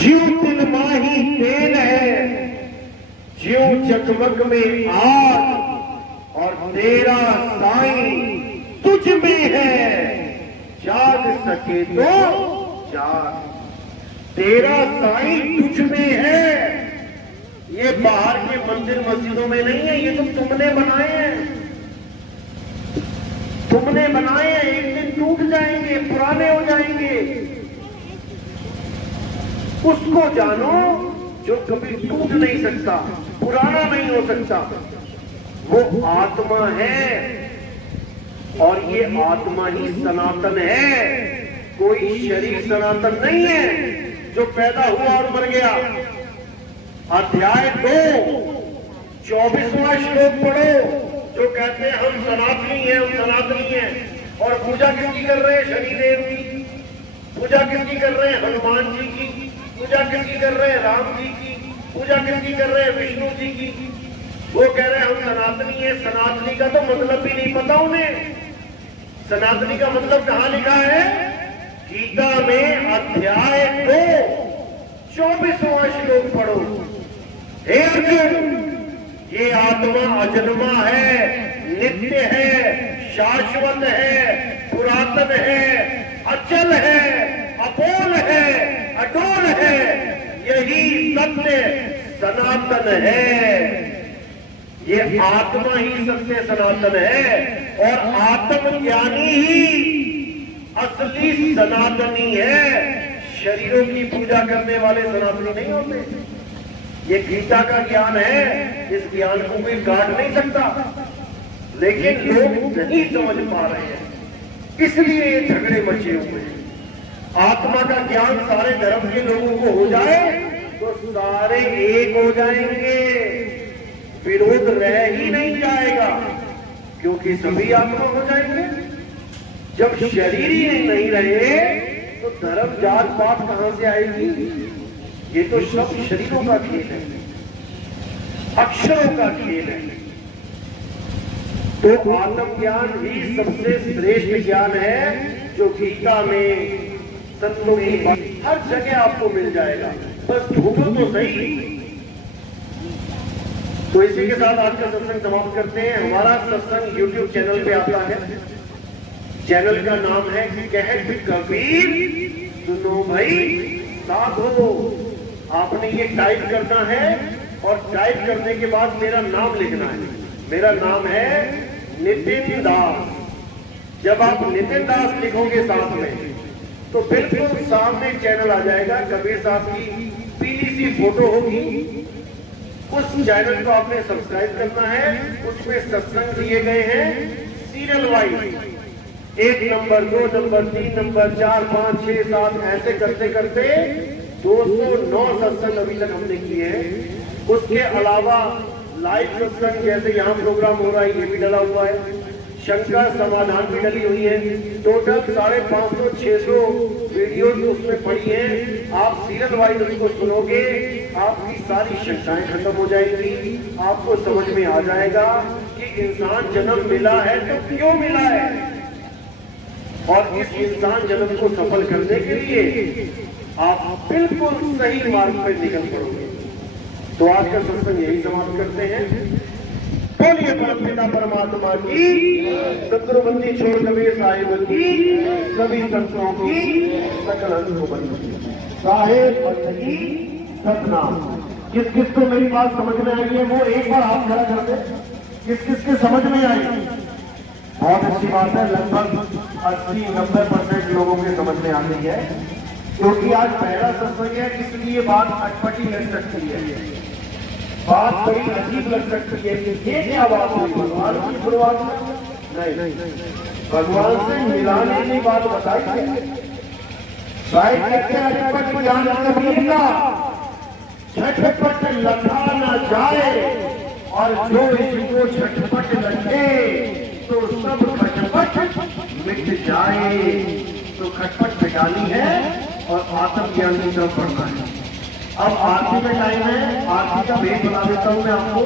जीव तिल माही तेल है, जीव जगमग में आग, और तेरा साईं तुझ में है, जाग सके तो जाग। तेरा साईं तुझ में है। ये बाहर के मंदिर मस्जिदों में नहीं है, ये तो तुमने बनाए हैं, तुमने बनाए हैं। एक दिन टूट जाएंगे, पुराने हो जाएंगे। उसको जानो जो कभी टूट नहीं सकता, पुराना नहीं हो सकता। वो आत्मा है, और ये आत्मा ही सनातन है। कोई शरीर सनातन नहीं है जो पैदा हुआ और मर गया। अध्याय 2 24वां श्लोक पढ़ो, जो कहते हैं हम सनातनी हैं, हम सनातनी हैं। और पूजा किसकी कर रहे हैं? शनिदेव की। पूजा किसकी कर रहे हैं? हनुमान जी की। पूजा किसकी कर रहे हैं? राम जी की। पूजा किसकी कर रहे हैं? विष्णु जी की। वो कह रहे हैं हम सनातनी हैं। सनातनी का तो मतलब भी नहीं पता उन्हें। सनातनी का मतलब कहां लिखा है? गीता में अध्याय 2 24वां श्लोक पढ़ो। हे अर्जुन, ये आत्मा अजन्मा है, नित्य है, शाश्वत है, पुरातन है, अचल है, अपोल है, अडोल है। यही सत्य सनातन है। ये आत्मा ही सत्य सनातन है। और आत्मज्ञानी ही असली सनातनी है। शरीरों की पूजा करने वाले सनातनी नहीं होते। ये गीता का ज्ञान है, इस ज्ञान को कोई काट नहीं सकता। लेकिन लोग नहीं समझ पा रहे हैं, इसलिए ये झगड़े मचे हुए हैं। आत्मा का ज्ञान सारे धर्म के लोगों को हो जाए तो सारे एक हो जाएंगे, विरोध रह ही नहीं जाएगा, क्योंकि सभी आत्मा हो जाएंगे। जब शरीर ही नहीं रहे तो धर्म जात पात कहां से आएगी? ये तो सब शरीरों का खेल है, अक्षरों का खेल है। तो आत्मज्ञान ही सबसे श्रेष्ठ ज्ञान है, जो गीता में संतों की बात हर जगह आपको मिल जाएगा, बस ढूंढो तो सही। तो इसी के साथ आज का सत्संग समाप्त करते हैं। हमारा सत्संग YouTube चैनल पे आता है। चैनल का नाम है कहत कबीर सुनो भाई साधो। आपने ये टाइप करना है और टाइप करने के बाद मेरा नाम लिखना है। मेरा नाम है नितिन दास। जब आप नितिन दास लिखोगे साथ में तो बिल्कुल सामने चैनल आ जाएगा। कबीर साहब की पीली सी फोटो होगी। उस चैनल को आपने सब्सक्राइब करना है। उसमें सत्संग दिए गए हैं serial wise, 1 number, 2 number, 3 number, 4, 5, 6, 7 ऐसे करते करते 209 सत्संग अभी तक हमने किए हैं। उसके अलावा लाइव सत्संग जैसे यहाँ प्रोग्राम हो रहा है ये भी डला हुआ है। शंकर समाधान भी डली हुई है। टोटल 550-600 वीडियोज उसमें पड़ी हैं। आप सीरियल वाइज उसको सुनोगे, आपकी सारी शंकाएं खत्म हो जाएंगी। आपको समझ में आ जाएगा कि इंसान जन्म मिला है तो क्यों मिला है, और इस इंसान जन्म को सफल करने के लिए आप बिल्कुल सही मार्ग पर निकल पड़ोगे। तो आज का सत्संग यही समाप्त करते हैं। बोलिए परमपिता परमात्मा की, सतगुरु बंदी छोड़ कबीर साहिब की, सभी संतों की, सकल साहेब बंदगी सतनाम। किस किस को मेरी बात समझ में आई है वो एक बार हाथ खड़ा कर दे। किस किस के समझ में आई? बहुत अच्छी बात है। लगभग 80-90% लोगों के समझ में आती है, क्योंकि आज पहला सत्संग है, इसलिए बात अटपटी लग सकती है, बात बड़ी अजीब लग सकती है। ये क्या बात हुई? भगवान की शुरुआत नहीं, भगवान से मिलाने की बात बताई है। शायद कहते हैं अटपट ज्ञान कबीर का झटपट लखा न जाए, और जो इसको झटपट लगे तो सब खटपट मिट जाए। तो खटपट मिटानी है और आत्मज्ञान की तरफ बढ़ना है। अब आरती में टाइम है, आरती का भेद बता देता हूं मैं आपको।